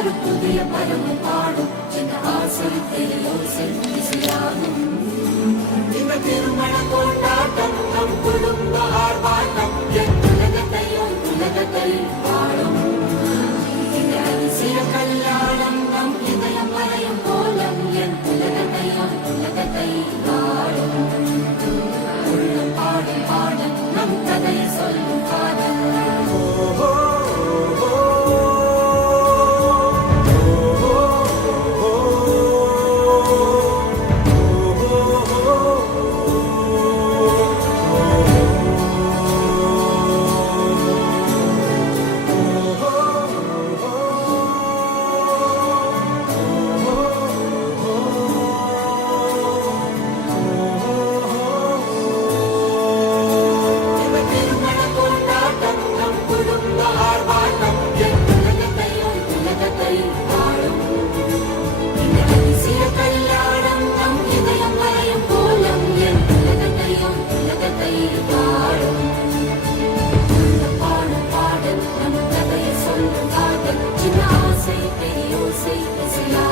ஒரு புதிய பருவம் பாடும் சின்ன ஆசை பெரியோசை இசையாகும். இந்த திருமண கொண்டாட்டம் நம் குடும்ப ஆர்ப்பாட்டம் என் உலகத்தை வாழும். இந்த அதிசய கல்யாணம் நம் இதயம் வரையும் கோலம் என் உலகத்தை வாழும். உள்ளம் பாடும் பாடல் நம் கதையை சொல்லும் காதல். Say, baby, you say,